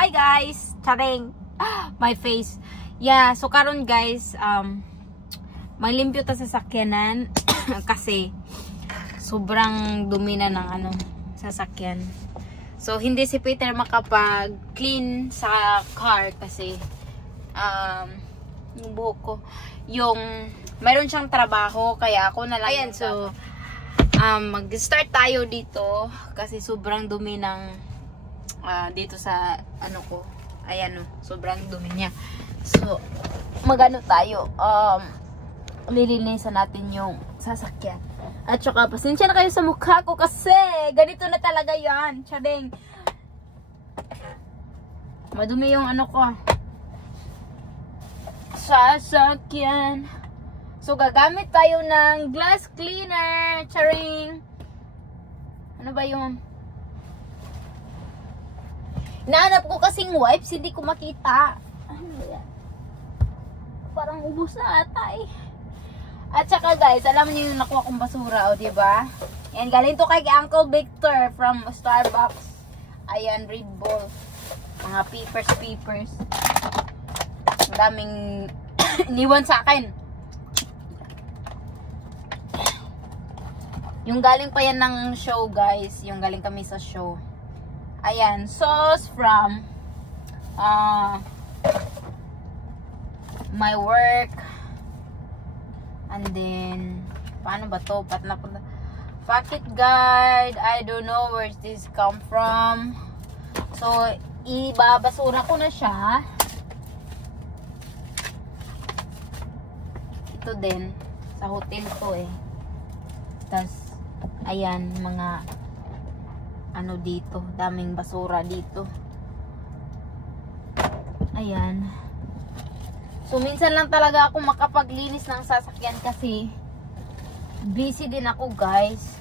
Hi guys! Charing! My face. Yeah, so karon guys, maglimpyo ta sa sakyanan kasi sobrang dumi na ng sasakyan. So hindi si Peter makapag-clean sa car kasi yung buhok ko, mayroon siyang trabaho kaya ako na lang. Ayan, so mag-start tayo dito kasi sobrang dumi ng dito sa ko. Ayan, sobrang dumi niya. So magano tayo, lilinisan natin yung sasakyan. At saka pasensya na kayo sa mukha ko kasi ganito na talaga yan. Tsadeng, madumi yung ko, sasakyan. So gagamit tayo ng glass cleaner. Charing. Ano ba yung nahanap ko kasing wipes, hindi ko makita. Ano yan? Parang ubos na ata eh. At saka guys, alam niyo yung nakuha kong basura, o diba? Yan, galing to kay Uncle Victor from Starbucks. Ayan, Red Bull. Mga papers. Ang daming iniwan sa akin. Yung galing pa yan ng show guys. Yung galing kami sa show. Ayan, sauce from my work. And then, paano ba to? Pocket guard. I don't know where this come from. So, ibabasura ko na siya. Ito din. Sa hotel to eh. Tas, ayan, mga dito. Daming basura dito. Ayan. So, minsan lang talaga ako makapaglinis ng sasakyan kasi busy din ako, guys.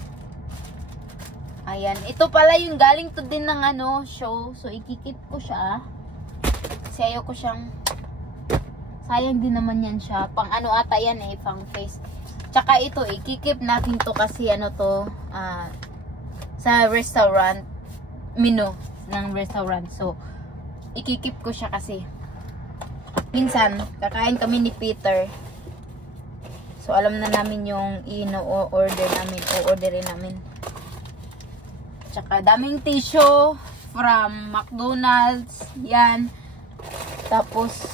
Ayan. Ito pala yung galing to din ng show. So, ikikip ko siya. Kasi ayaw ko siyang sayang din naman yan siya. Pang ata yan eh. Pang face. Tsaka ito, ikikip natin to kasi sa restaurant. Menu ng restaurant. So, ikikip ko siya kasi minsan, kakain kami ni Peter. So, alam na namin yung orderin namin. Tsaka, daming tissue from McDonald's. Yan. Tapos,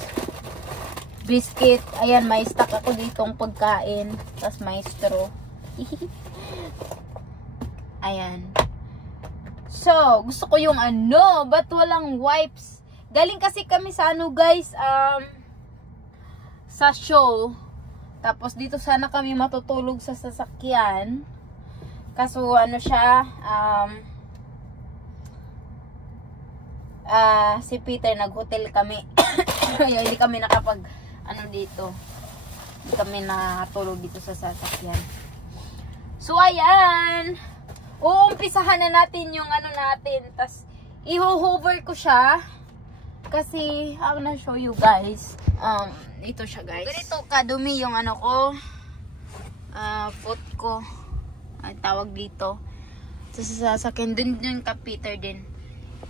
biscuit. Ayan, may stock ako ditong pagkain. Tapos, may straw. Ayan. So, gusto ko yung ba't walang wipes? Galing kasi kami sa guys, sa show. Tapos dito sana kami matutulog sa sasakyan. Kaso siya, si Peter nag-hotel kami. Kaya hindi kami nakapag dito. Hindi kami natulog dito sa sasakyan. So ayan. Uumpisahan na natin yung natin. Tas i-hover ko siya. Kasi, I'm gonna show you guys. Ito siya guys. Ganito kadumi yung ko. Foot ko. Ang tawag dito. Sa sasakyan din yung ka Peter din.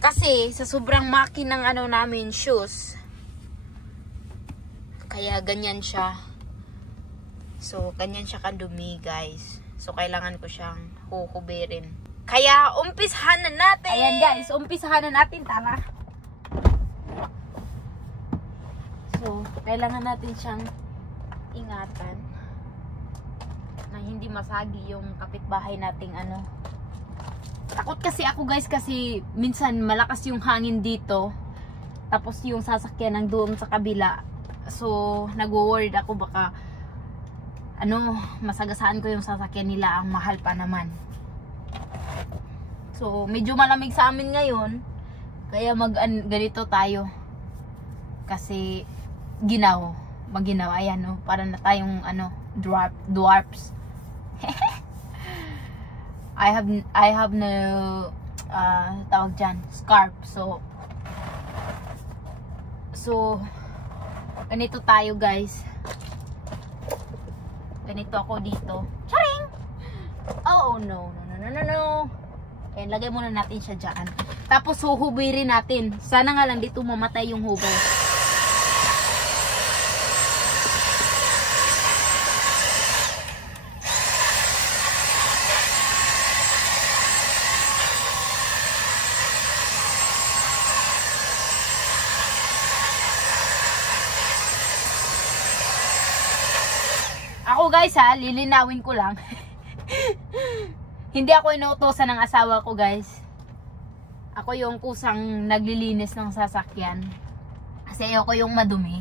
Kasi, sa sobrang maki ng namin shoes. Kaya ganyan siya. So, ganyan siya kadumi guys. So, kailangan ko siyang huhuberin. Kaya, umpisahan na natin! Ayan guys, umpisahan na natin. Tara! So, kailangan natin siyang ingatan na hindi masagi yung kapitbahay nating Takot kasi ako guys kasi minsan malakas yung hangin dito. Tapos yung sasakyan ng doon sa kabila. So, nag-worried ako baka masagasaan ko yung sasakyan nila, ang mahal pa naman. So, medyo malamig sa amin ngayon. Kaya ganito tayo. Kasi, maginaw. Ayan, para na tayong, dwarfs. I have no, tawag dyan, scarf. So, ganito tayo, guys. Ganito ako dito. Charing! Oh, no. Ayan, lagay muna natin siya dyan. Tapos huhubirin natin. Sana nga lang dito mamatay yung hover. Ako guys ha, lilinawin ko lang. Hindi ako inuutosan ng asawa ko guys. Ako yung kusang naglilinis ng sasakyan. Kasi ayoko yung madumi.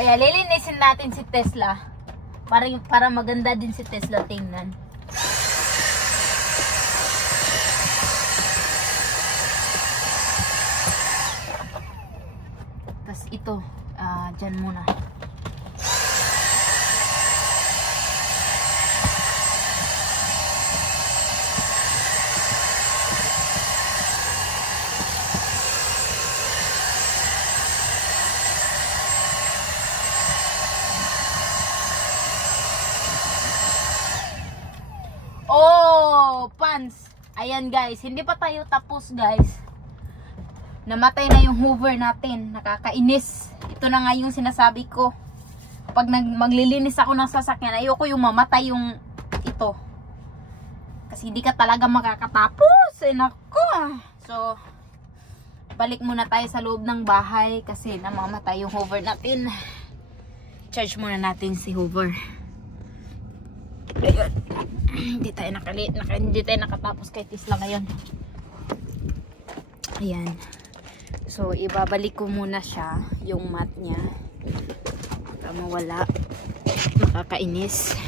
Kaya lilinisin natin si Tesla. Para maganda din si Tesla tingnan. Tapos ito, dyan muna. Oh, pants. Ayan guys, hindi pa tayo tapos guys. Namatay na yung hoover natin. Nakakainis. Ito na nga yung sinasabi ko. Pag maglilinis ako ng sasakyan, ayoko yung mamatay yung ito. Kasi hindi ka talaga makakatapos. Nako. So, balik muna tayo sa loob ng bahay kasi namamatay yung hoover natin. Charge muna natin si hoover. Ayun. Hindi tayo nakatapos kay Tesla ngayon. Ayan. So, ibabalik ko muna siya, yung mat niya. Para mawala. Nakakainis.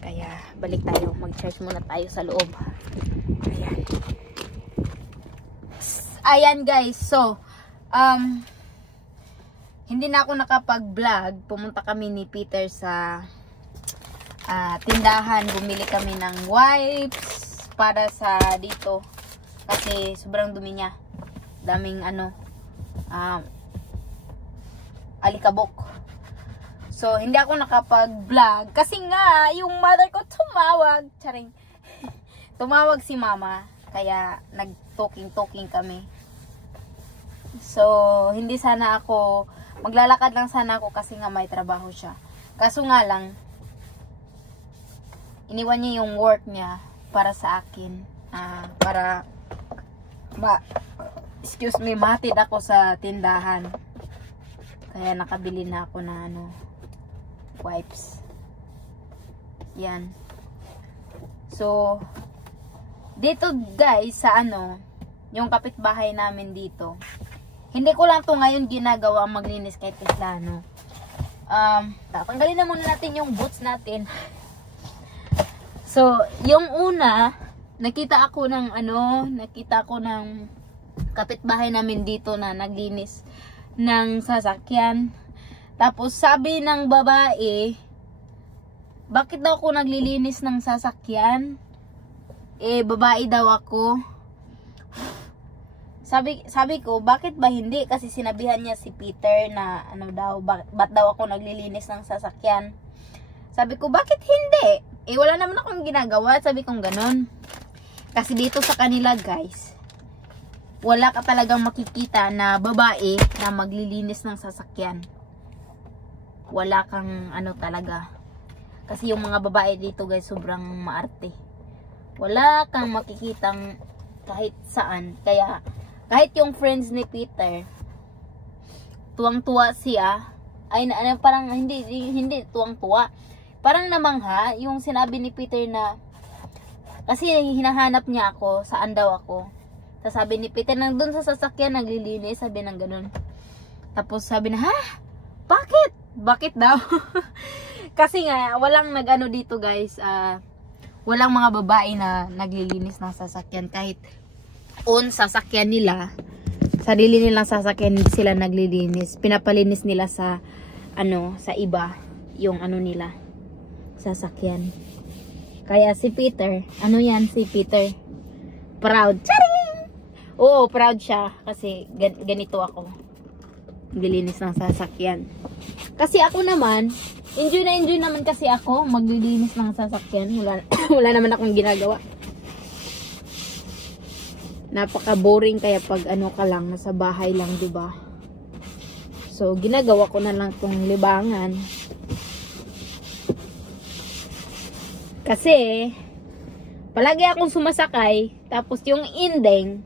Kaya, balik tayo. Mag-charge muna tayo sa loob. Ayan. Ayan guys. So, hindi na ako nakapag-vlog. Pumunta kami ni Peter sa tindahan. Bumili kami ng wipes para sa dito. Kasi sobrang dumi niya. Daming alikabok. So, hindi ako nakapag-vlog. Kasi nga, yung mother ko tumawag. Charing. Tumawag si mama. Kaya, nag-talking kami. So, hindi sana ako, maglalakad lang sana ako kasi nga may trabaho siya. Kaso nga lang, iniwan niya yung work niya para sa akin. Excuse me, matid ako sa tindahan. Kaya nakabili na ako na wipes. Yan. So, dito guys, sa yung kapitbahay namin dito. Hindi ko lang to ngayon ginagawa maglinis kay Tesla, tatanggalin na muna natin yung boots natin. So, yung una, nakita ako ng kapitbahay namin dito na naglinis ng sasakyan. Tapos sabi ng babae, bakit daw ako naglilinis ng sasakyan? Babae daw ako. Sabi ko, bakit ba hindi? Kasi sinabihan niya si Peter na ba't daw ako naglilinis ng sasakyan? Sabi ko, bakit hindi? Wala naman akong ginagawa. Sabi kong ganon. Kasi dito sa kanila guys, wala ka talagang makikita na babae na maglilinis ng sasakyan. Wala kang talaga. Kasi yung mga babae dito guys, sobrang maarte. Wala kang makikitang kahit saan. Kaya, kahit yung friends ni Peter, tuwang-tuwa siya. Parang hindi tuwang-tuwa. Parang namangha, yung sinabi ni Peter na, kasi hinahanap niya ako, saan daw ako. Tapos sabi ni Peter, nandun sa sasakyan, naglilinis, sabi ng ganun. Tapos sabi na, ha? Bakit? Bakit daw? Kasi nga, walang dito guys, walang mga babae na naglilinis ng sasakyan. Kahit sasakyan nila, sarili nilang sasakyan sila naglilinis. Pinapalinis nila sa, sa iba, yung nila, sasakyan. Kaya si Peter, si Peter, proud. Charing! Oo, proud siya. Kasi ganito ako. maglilinis ng sasakyan. Kasi ako naman, enjoy naman kasi ako maglilinis ng sasakyan. Wala naman akong ginagawa. Napaka-boring kaya pag ano ka lang, nasa bahay lang, 'di ba? So, ginagawa ko na lang tong libangan. Kasi, palagi akong sumasakay, tapos yung indeng,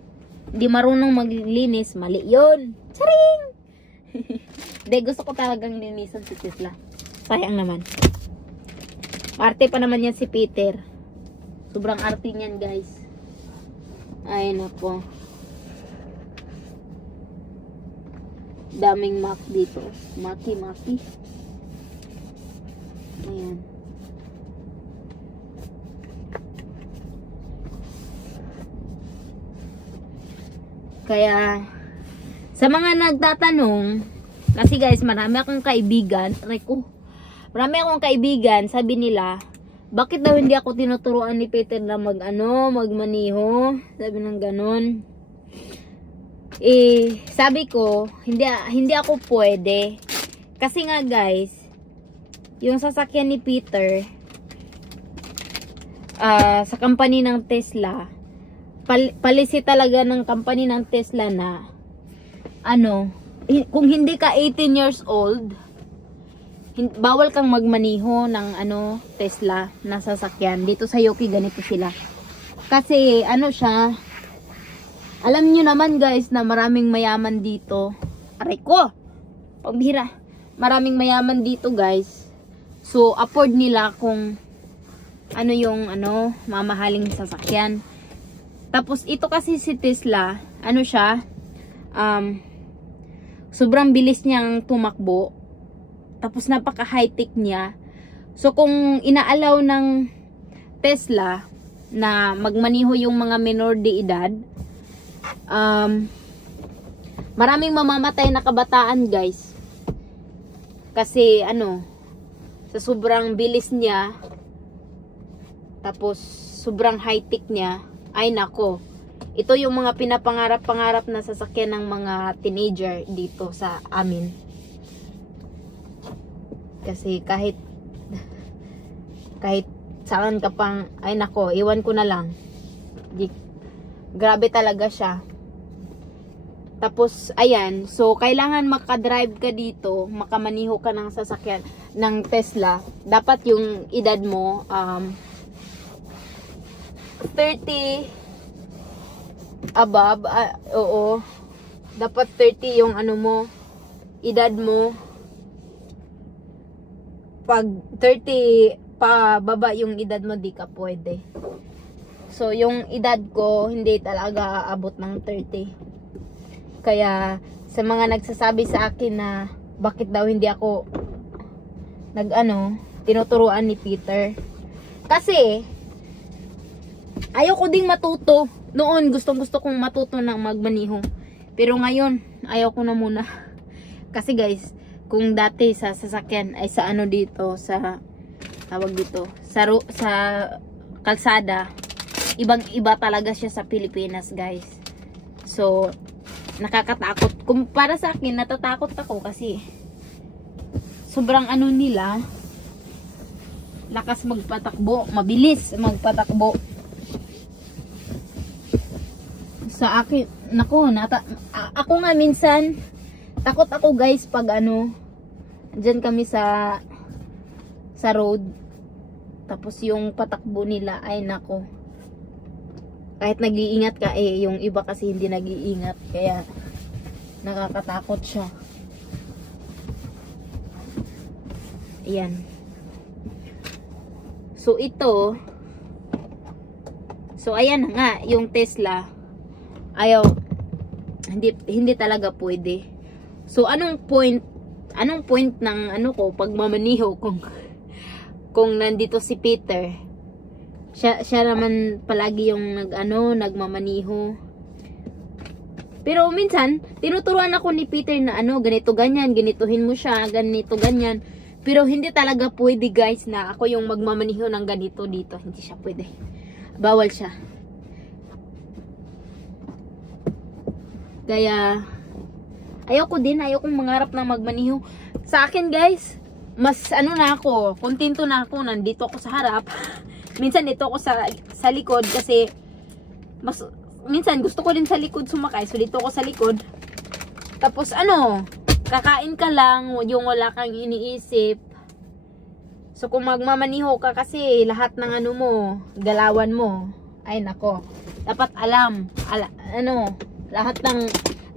hindi marunong maglinis, mali yun. Charing! Hindi, gusto ko talagang linisan si Tesla. Sayang naman. Arte pa naman yan si Peter. Sobrang arte niyan, guys. Ay, nako. Daming mak dito. Maki. Ayan. Kaya, sa mga nagtatanong, kasi guys, marami akong kaibigan, marami akong kaibigan, sabi nila, bakit daw hindi ako tinuturuan ni Peter na magmaniho? Sabi ng ganon. Sabi ko, hindi ako pwede. Kasi nga guys, yung sasakyan ni Peter, sa company ng Tesla, palisi talaga ng company ng Tesla na, kung hindi ka 18 years old, bawal kang magmaniho ng Tesla na sasakyan. Dito sa Yoki ganito sila. Kasi siya, alam nyo naman guys na maraming mayaman dito. Aray ko! Pambihira. Maraming mayaman dito guys. So afford nila kung yung mamahaling sasakyan. Tapos ito kasi si Tesla, siya, sobrang bilis niyang tumakbo. Tapos napaka high-tech niya. So kung inaalaw ng Tesla na magmaniho yung mga minor de edad, maraming mamamatay na kabataan guys. Kasi sa sobrang bilis niya, tapos sobrang high-tech niya, ay nako. Ito yung mga pinapangarap-pangarap na sasakyan ng mga teenager dito sa amin. Kasi kahit saan ka pang, ay nako, iwan ko na lang. Grabe talaga siya. Tapos, ayan, so kailangan makadrive ka dito, makamaniho ka ng sasakyan ng Tesla. Dapat yung edad mo, 30 above, oo. Dapat 30 yung edad mo. Pag 30 pa baba yung edad mo, di ka pwede. So, yung edad ko, hindi talaga aabot ng 30. Kaya, sa mga nagsasabi sa akin na, bakit daw hindi ako tinuturuan ni Peter. Kasi, ayoko ding matuto. Noon, gustong-gusto kong matuto ng magmaniho. Pero ngayon, ayoko na muna. Kasi guys, kung dati sa sasakyan ay sa dito, sa tawag dito, sa kalsada, ibang-iba talaga siya sa Pilipinas, guys. So, nakakatakot. Kung para sa akin, natatakot ako kasi sobrang nila, lakas magpatakbo, mabilis magpatakbo. Sa akin, nako, ako nga minsan, takot ako guys pag dyan kami sa road, tapos yung patakbo nila, ay nako, kahit nag-iingat ka, yung iba kasi hindi nag-iingat, kaya nakakatakot siya. Ayan. So ito, so ayan nga, yung Tesla, hindi talaga pwede. So anong point ng pagmamaniho kung nandito si Peter? Siya naman palagi yung nagmamaniho. Pero minsan tinuturuan ako ni Peter na ganito ganyan, ganituhin mo siya, ganito ganyan. Pero hindi talaga pwede guys na ako yung magmamaniho ng ganito dito. Hindi siya pwede. Bawal siya. Kaya Ayoko din, ayokong mangarap na magmaniho. Sa akin guys, mas ano na ako, kontento na ako, nandito ako sa harap. Minsan dito ako sa likod kasi minsan gusto ko din sa likod sumakay, so dito ako sa likod. Tapos ano, kakain ka lang, yung wala kang iniisip. So kung magmamaniho ka kasi lahat ng ano mo, galawan mo, ay nako, dapat alam, lahat ng,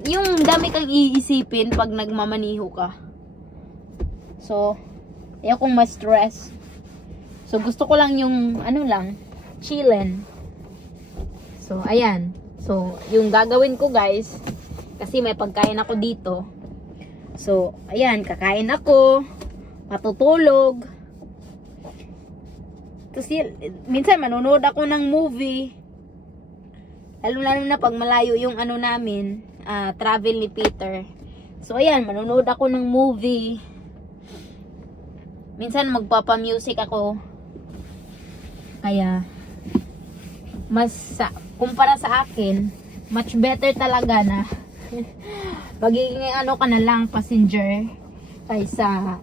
yung dami kang iisipin pag nagmamaniho ka. So, ayokong ma-stress. So gusto ko lang yung, chillin. So, ayan. So, yung gagawin ko guys, kasi may pagkain ako dito. So, ayan, kakain ako, patutulog. Tapos, minsan manonood ako ng movie. Lalo na pag malayo yung namin, travel ni Peter. So, ayan, manonood ako ng movie. Minsan magpapa-music ako. Kaya, kumpara sa akin, much better talaga na magiging ka na lang, passenger, kaysa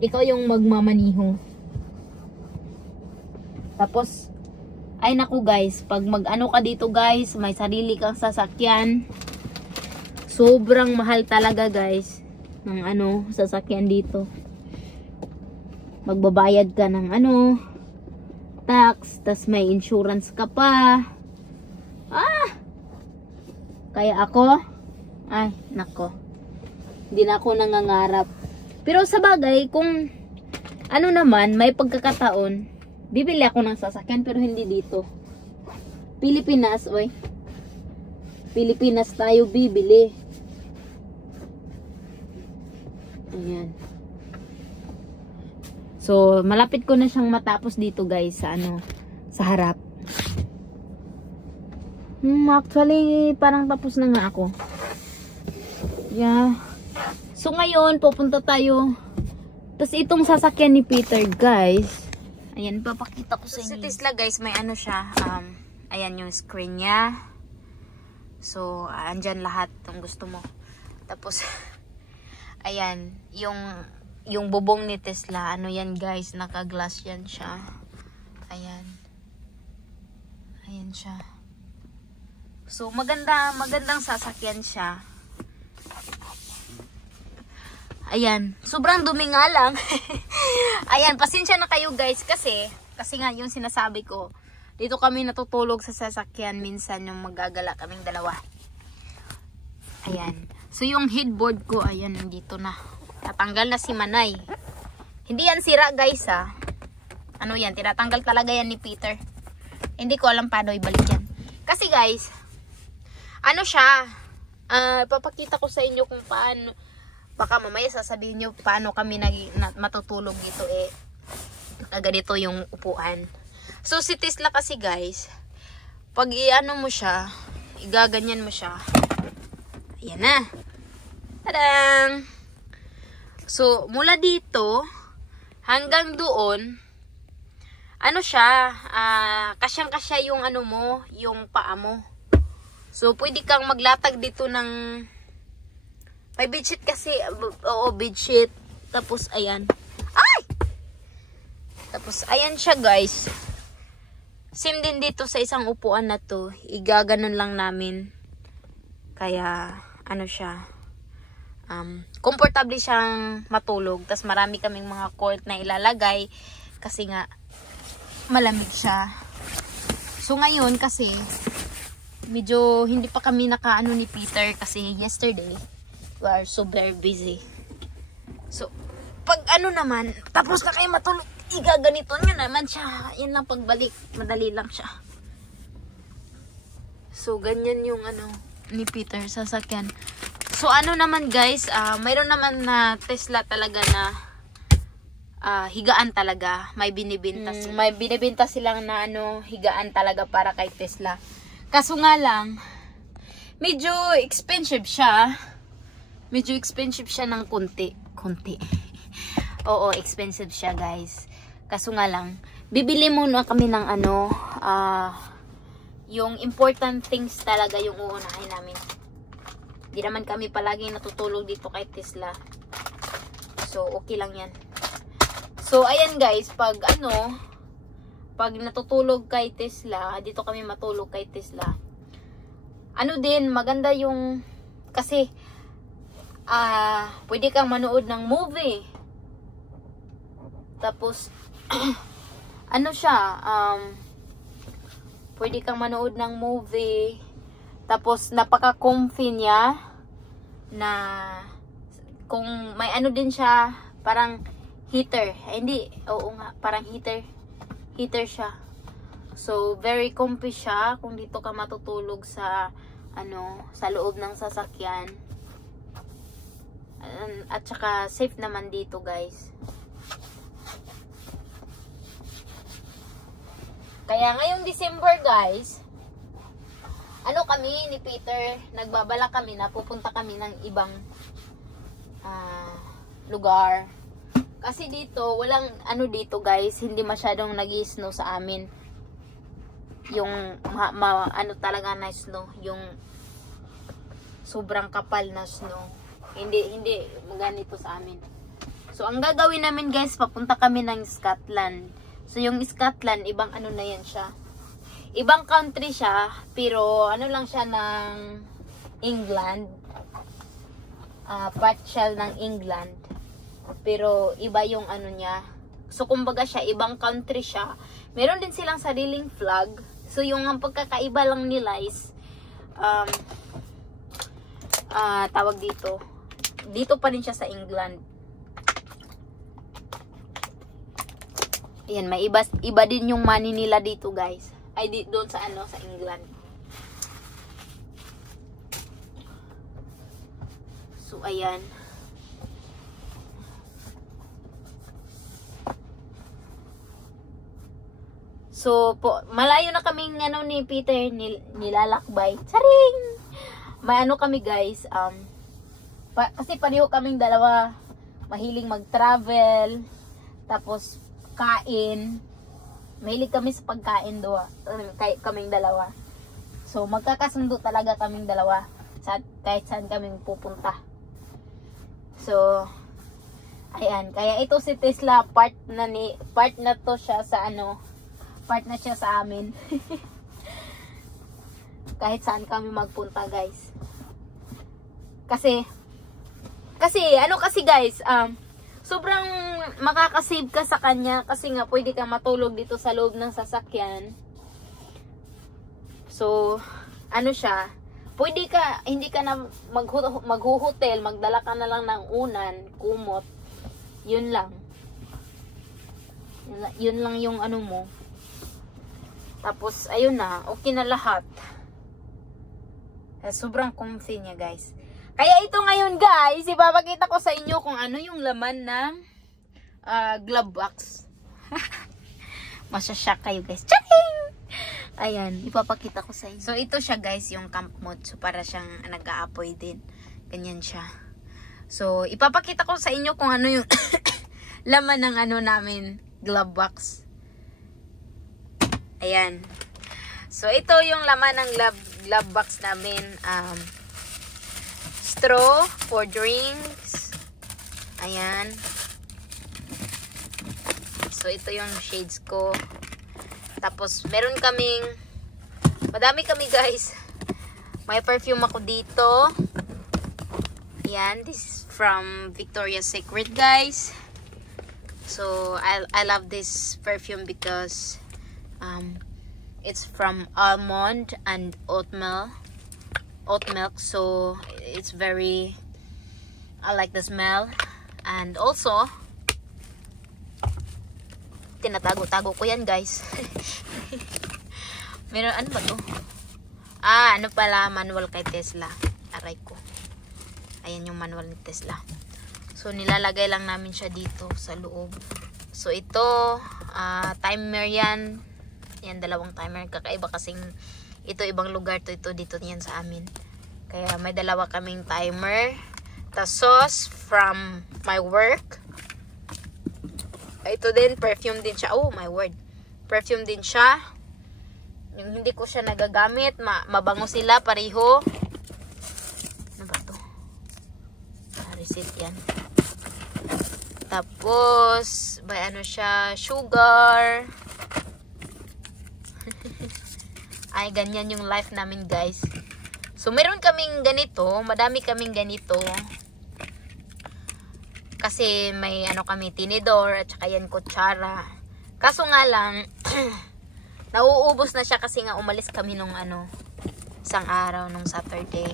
ikaw yung magmamaniho. Tapos, ay naku guys, pag ka dito guys, may sarili kang sasakyan, sobrang mahal talaga guys, ng sasakyan dito. Magbabayad ka ng tax, tas may insurance ka pa. Kaya ako, ay, nako, hindi na ako nangangarap. Pero sa bagay, kung naman, may pagkakataon, bibili ako ng sasakyan, pero hindi dito. Pilipinas, oy. Pilipinas tayo bibili. Ayan. So, malapit ko na siyang matapos dito guys, sa harap. Actually, parang tapos na nga ako. Yeah. So, ngayon, pupunta tayo. Tapos, itong sasakyan ni Peter, guys. Ayan, papakita ko sa inyo. Sa Tesla, guys, may siya. Ayan yung screen niya. So, andyan lahat ng gusto mo. Tapos, ayan, yung bubong ni Tesla. Yan, guys, naka-glass yan siya. Ayan. Ayan siya. So, magandang sasakyan siya. Ayan. Sobrang dumi nga lang. Ayan, pasensya na kayo guys kasi nga yung sinasabi ko. Dito kami natutulog sa sasakyan minsan yung magagala kaming dalawa. Ayan. So, yung headboard ko, ayan, nandito na. Tatanggal na si Manay. Hindi yan sira guys ha. Yan, tinatanggal talaga yan ni Peter. Hindi ko alam paano ibalik yan. Kasi guys, siya, papakita ko sa inyo kung paano, baka mamaya sasabihin nyo paano kami matutulog dito ganito yung upuan. So si Tesla kasi guys, pag mo siya, igaganyan mo siya, ayan na, tadang. So mula dito hanggang doon, siya, kasyang-kasya yung yung paa mo. So, pwede kang maglatag dito ng, may bedsheet kasi, oo, bedsheet. Tapos, ayan. Ay! Tapos, ayan siya, guys. Same din dito sa isang upuan na to. Igaganon lang namin. Kaya, siya, komportable siyang matulog. Tapos, marami kaming mga cord na ilalagay. Kasi nga, malamig siya. So, ngayon, kasi, medyo hindi pa kami nakaano ni Peter kasi yesterday we are so very busy. So, pag naman, tapos na kayo matulog, igaganito nyo naman siya. Yan lang pagbalik, madali lang siya. So, ganyan yung ni Peter, sasakyan. So, naman guys, mayroon naman na Tesla talaga na higaan talaga. May binibenta sila. May binibenta silang na higaan talaga para kay Tesla. Kaso nga lang, medyo expensive siya. Medyo expensive siya ng konti. Oo, expensive siya guys. Kaso nga lang, bibili muna kami ng yung important things talaga yung uunahin namin. Di naman kami palaging natutulog dito kay Tesla. So, okay lang yan. So, ayan guys, pag natutulog kay Tesla, dito kami matulog kay Tesla. Ano din, maganda yung, kasi, pwede kang manood ng movie. Tapos, ano siya, pwede kang manood ng movie. Tapos, napaka-comfy niya, na, kung may ano din siya, parang heater. Hindi, oo nga, parang heater siya. So, very comfy siya kung dito ka matutulog sa, sa loob ng sasakyan. At saka, safe naman dito, guys. Kaya, ngayong December, guys, kami ni Peter, nagbabala kami na pupunta kami ng ibang lugar. Kasi dito, walang dito guys, hindi masyadong nag-i-snow sa amin. Yung talaga na snow, yung sobrang kapal na snow. Hindi ganito sa amin. So ang gagawin namin guys, papunta kami ng Scotland. So yung Scotland, ibang na yan siya. Ibang country siya, pero lang siya ng England. Partial ng England. Pero iba yung niya. So kumbaga siya, ibang country siya. Meron din silang sariling flag. So yung ang pagkakaiba lang nila is tawag dito. Dito pa rin siya sa England. Ayan, may iba din yung money nila dito, guys. Ay, doon sa sa England. So, ayan. So, malayo na kaming ni Peter nilalakbay. Charing! May kami guys, kasi pareho kaming dalawa mahiling mag-travel, tapos kain. Mahilig kami sa pagkain kaming dalawa. So, magkakasundo talaga kaming dalawa kahit saan kaming pupunta. So, ayan. Kaya ito si Tesla, part na to siya sa part na siya sa amin. Kahit saan kami magpunta, guys. Kasi guys, sobrang makakasave ka sa kanya kasi nga pwede kang matulog dito sa loob ng sasakyan. So, siya, pwede ka, hindi ka na maghuhotel, magdala ka na lang ng unan, kumot. Yun lang. Yun lang yung mo. Tapos, ayun na, okay na lahat. Sobrang comfy niya, guys. Kaya ito ngayon, guys, ipapakita ko sa inyo kung ano yung laman ng glove box. Masashock kayo, guys. Charing! Ayan, ipapakita ko sa inyo. So, ito siya, guys, yung camp mode. So, para siyang nag-aapoy din. Ganyan siya. So, ipapakita ko sa inyo kung ano yung laman ng namin, glove box. Ayan. So, ito yung laman ng glove box namin. Straw for drinks. Ayan. So, ito yung shades ko. Tapos, meron madami kami, guys. May perfume ako dito. Ayan. This is from Victoria's Secret, guys. So, I love this perfume because it's from almond and oat milk, so it's very, I like the smell. And also, tinatago-tago ko yan, guys. Meron, ano ba to? Ano pala, manual kay Tesla. Aray ko. Ayan yung manual ni Tesla. So, nilalagay lang namin siya dito sa loob. So, ito, timer yan. Yan, dalawang timer. Kakaiba kasing ito ibang lugar to, ito dito yan sa amin. Kaya may dalawa kaming timer. The sauce from my work. Ito din, perfume din siya. Oh my word. Perfume din siya. Yung hindi ko siya nagagamit, mabango sila pareho. Ano ba to? visit yan. Tapos, may ano siya, sugar. Ay, ganyan yung life namin, guys. So, meron kaming ganito. Madami kaming ganito. Kasi may ano kami, tinidor at saka yan kutsara. Kaso nga lang, nauubos na siya kasi nga umalis kami nung ano, isang araw, nung Saturday.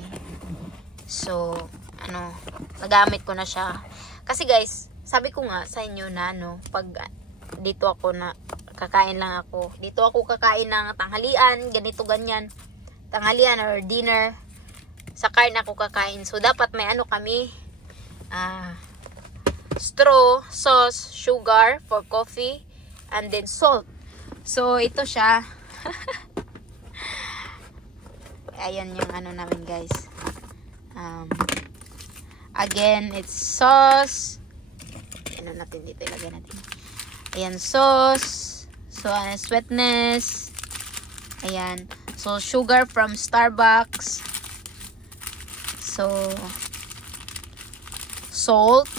So, ano, nagamit ko na siya. Kasi guys, sabi ko nga sa inyo na ano, pag dito ako na kakain lang ako. Dito ako kakain ng tanghalian, ganito ganyan. Tanghalian or dinner. Sa car na ako kakain. So dapat may ano kami, straw, sauce, sugar for coffee, and then salt. So ito siya. Ayan yung ano namin, guys. Again, it's sauce. Ano natin dito, ilagay natin. Ayan, sauce. So, sweetness. Ayan. So, sugar from Starbucks. So, salt.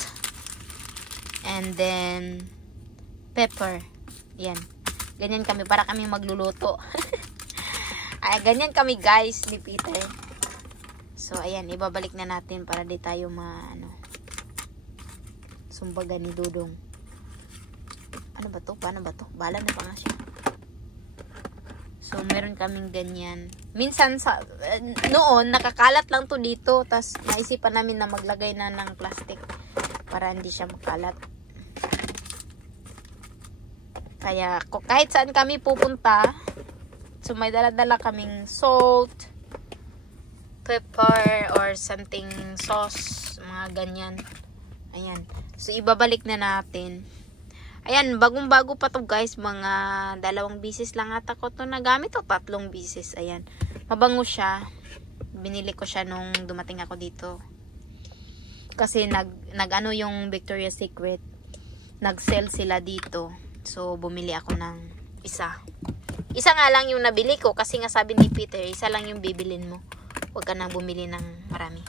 And then, pepper. Ayan. Ganyan kami. Para kami magluluto. Ay, ganyan kami, guys, ni Peter. So, ayan. Ibabalik na natin para di tayo sumbaga ni Dudong. Ano ba to? Paano ba to? Bala na pa nga siya. So, meron kaming ganyan. Minsan, noon, nakakalat lang to dito. Tapos, naisipan namin na maglagay na ng plastic para hindi siya makalat. Kaya, kahit saan kami pupunta, so, may dala-dala kaming salt, pepper, or something sauce, mga ganyan. Ayan. So, ibabalik na natin. Ayan, bagong-bago pa to, guys. Mga 2 bisis lang ata ko to nagamit o 3 bisis. Ayan. Mabango siya. Binili ko siya nung dumating ako dito. Kasi nag-ano yung Victoria's Secret. Nag-sell sila dito. So, bumili ako ng isa. Isa nga lang yung nabili ko. Kasi nga sabi ni Peter, isa lang yung bibilin mo. Huwag ka nang bumili ng marami.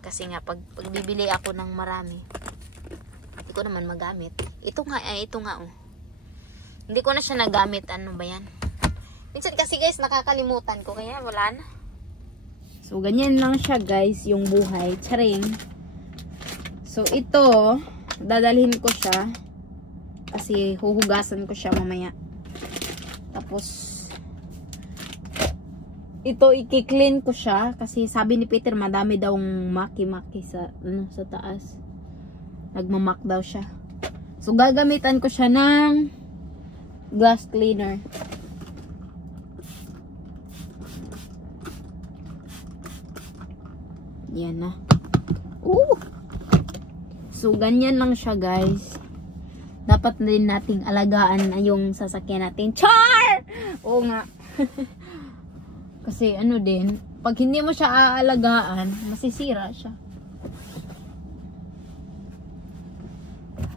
Kasi nga, pag bibili ako ng marami, hindi ko naman magamit. Ito nga, oh. Hindi ko na siya nagamit. Ano ba yan? Minsan kasi, guys, nakakalimutan ko. Kaya wala na. So, ganyan lang siya, guys, yung buhay. Charing. So, ito, dadalhin ko siya. Kasi, huhugasan ko siya mamaya. Tapos, ito, i-clean ko siya. Kasi, sabi ni Peter, madami daw maki-maki sa taas. Nagmamak daw siya. So, gagamitan ko siya ng glass cleaner. Yan na. So, ganyan lang siya, guys. Dapat din nating alagaan na yung sasakyan natin. Char! Oo nga. Kasi, ano din, pag hindi mo siya aalagaan, masisira siya.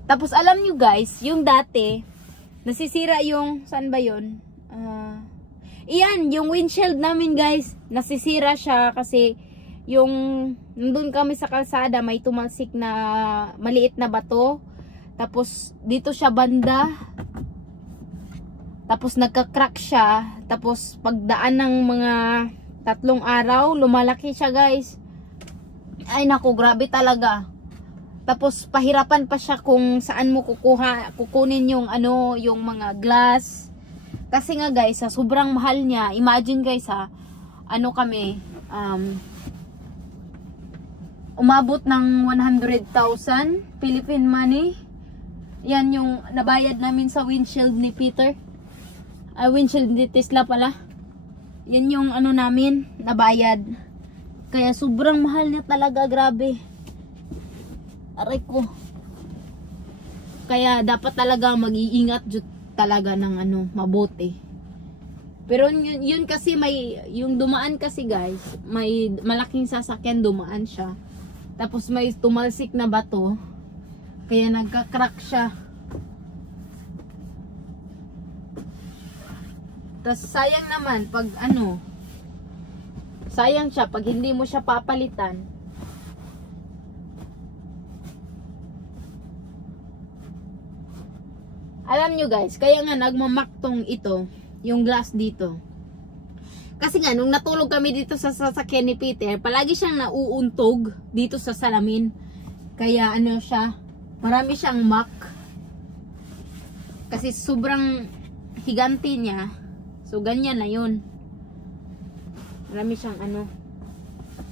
Tapos, alam nyo, guys, yung dati, nasisira yung, saan ba yun? Iyan, yung windshield namin, guys, nasisira siya kasi yung, nandun kami sa kalsada, may tumalsik na maliit na bato. Tapos, dito siya banda. Tapos, nagka-crack siya. Tapos, pagdaan ng mga 3 araw, lumalaki siya, guys. Ay, naku, grabe talaga. Tapos, pahirapan pa siya kung saan mo kukunin yung, yung mga glass. Kasi nga, guys, sobrang mahal niya. Imagine, guys, kami, umabot ng 100,000 Philippine money. Yan yung nabayad namin sa windshield ni Peter. Windshield ni Tesla pala. Yan yung namin nabayad. Kaya sobrang mahal niya talaga, grabe. Aray ko. Kaya dapat talaga mag-iingat talaga ng mabuti. Pero yun kasi yung dumaan kasi, guys, may malaking sasakyan dumaan siya. Tapos may tumalsik na bato. Kaya nagka-crack siya. Tapos sayang naman pag sayang siya pag hindi mo siya papalitan. Alam nyo guys, kaya nga nagmamaktong ito, yung glass dito. Kasi nga, nung natulog kami dito sa sasakyan ni Peter, palagi siyang nauuntog dito sa salamin. Kaya ano siya, marami siyang mark. Kasi sobrang higanti niya. So, ganyan na yun. Marami siyang ano,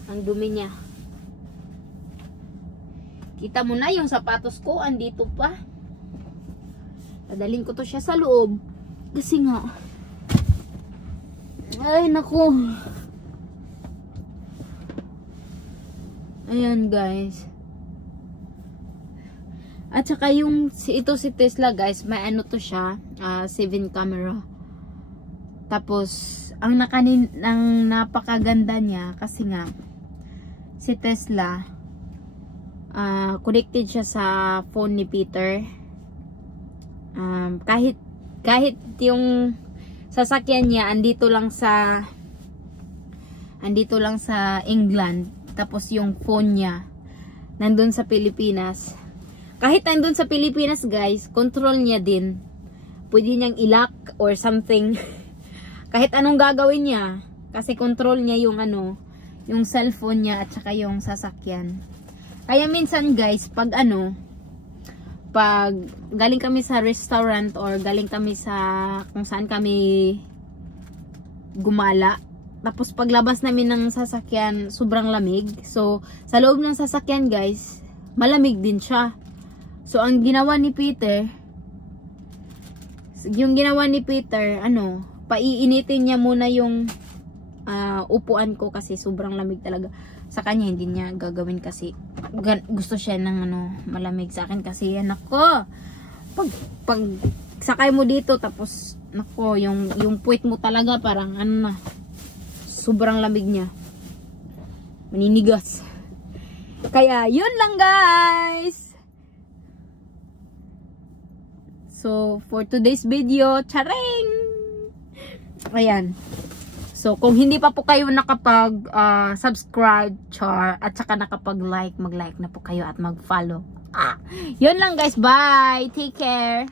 ang dumi niya. Kita mo na yung sapatos ko, andito pa. Dadalhin ko to siya sa loob. Kasi nga, ay naku. Ayan guys. At saka yung ito si Tesla guys, may ano to siya, 7 camera. Tapos ang napakaganda niya kasi nga si Tesla connected siya sa phone ni Peter. Kahit yung sasakyan niya andito lang sa England, tapos yung phone niya nandun sa Pilipinas. Kahit nandun sa Pilipinas guys, control niya din. Pwede niyang i-lock or something. Kahit anong gagawin niya, kasi control niya yung ano, yung cellphone niya at saka yung sasakyan. Kaya minsan guys, pag galing kami sa restaurant or galing kami sa kung saan kami gumala, tapos paglabas namin ng sasakyan sobrang lamig, so sa loob ng sasakyan guys malamig din siya. So ang ginawa ni Peter, paiinitin niya muna yung upuan ko kasi sobrang lamig talaga. Sa kanya hindi niya gagawin kasi gusto siya ng malamig. Sa akin kasi anak ko, pag sakay mo dito tapos nako, yung puwit mo talaga parang sobrang lamig niya, maninigas. Kaya yun lang guys. So for today's video, charing, ayan. So, kung hindi pa po kayo nakapag-subscribe, at saka nakapag-like, mag-like na po kayo at mag-follow. Yun lang guys. Bye! Take care!